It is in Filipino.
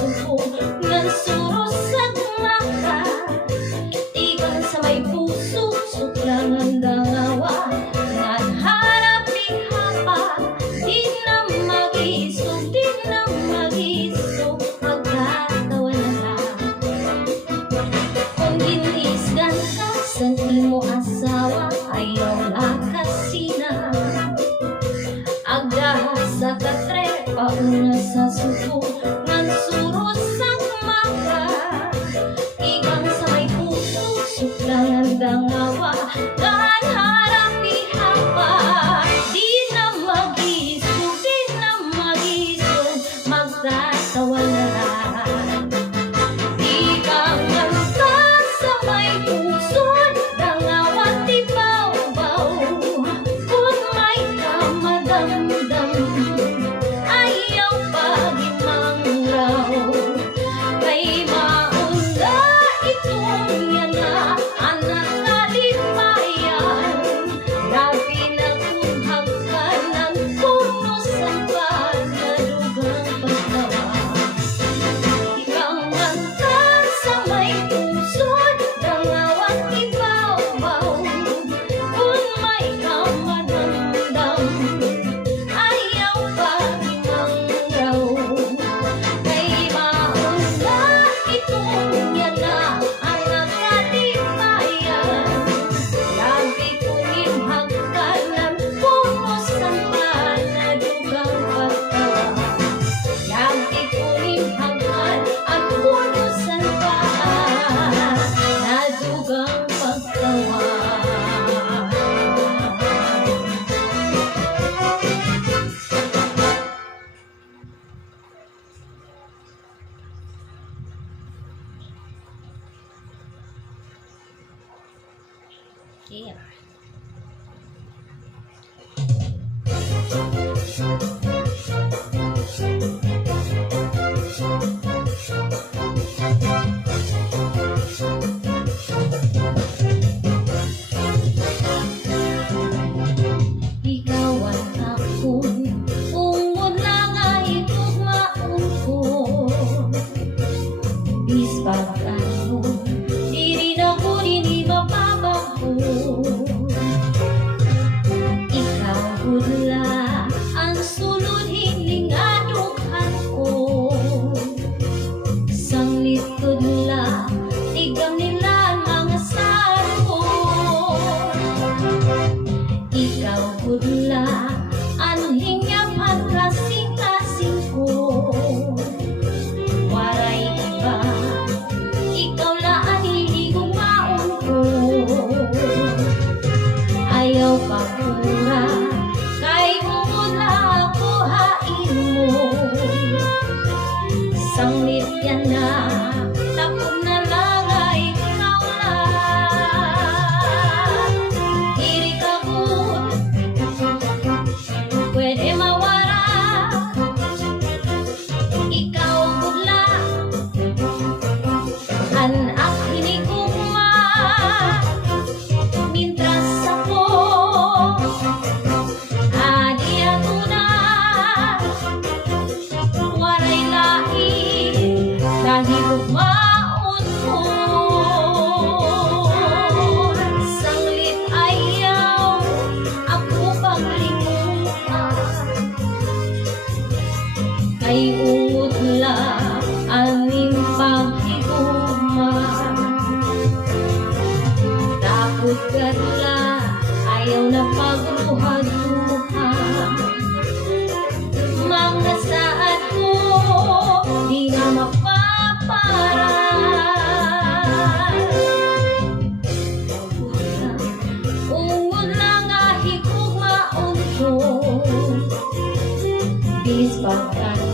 suko ngan surusag maka ikan sa may puso suklangan dangawa ngan harap ihapa di na mag-isog magkatawa na lang kung ginisgan ka sa imo asawa ayaw lakasina agdahas sa katre pauna sa suko ngan surusag maka ikan sa may puso suklangan dangawa kan harap ihapa di na mag-isog magtatawa na lang ikang nganta sa may puso dangawa tibaw-baw kung may kamadamdam ayaw pagimang raw kay mauna itong yan na anak kalipayan grabe na kung hagkanan puno sa pagkadugang pagtawa ikang nganta sa may puso dangawat ibaw-baw kung may kamadamdam ayaw pagimang raw kay mauna itong yan na anak kalipayan grabe kung imhagkanan puno sa panadugang pagtawa grabe kung imhagkan ang puno sa panadugang pagtawa. Yeah. Ikaw at ako, ungod lang ay tugmaon ko. Bis pagkano, di rin ako rin ibababaho. Ikaw hudla, ang sulod hilingaduhan ko. Sanglit hudla, tigam nila ang mga sarko. Ikaw hudla, ang hingyap at kasing-kasing ko. Waray iba, ikaw laan iligong maon ko. Ayaw pagkura, kay hudla ako hain mo. Sanglit yan na, tapos na lang ay ikaw lang. Diri ka good, pwede mawara. Ikaw gudla, anak hinigugma. Mintras ako, adi ato na. Waray lain, dahil ugmaon ko. Sanglit ayaw, ako paglimutan. Kay ungod lang, aning paghigugma. Takot kadla, ayaw na pagluha-luha. Mga saad ko, di na mapaparan. Ungod lang ahigugmaon ko. Bis pagkano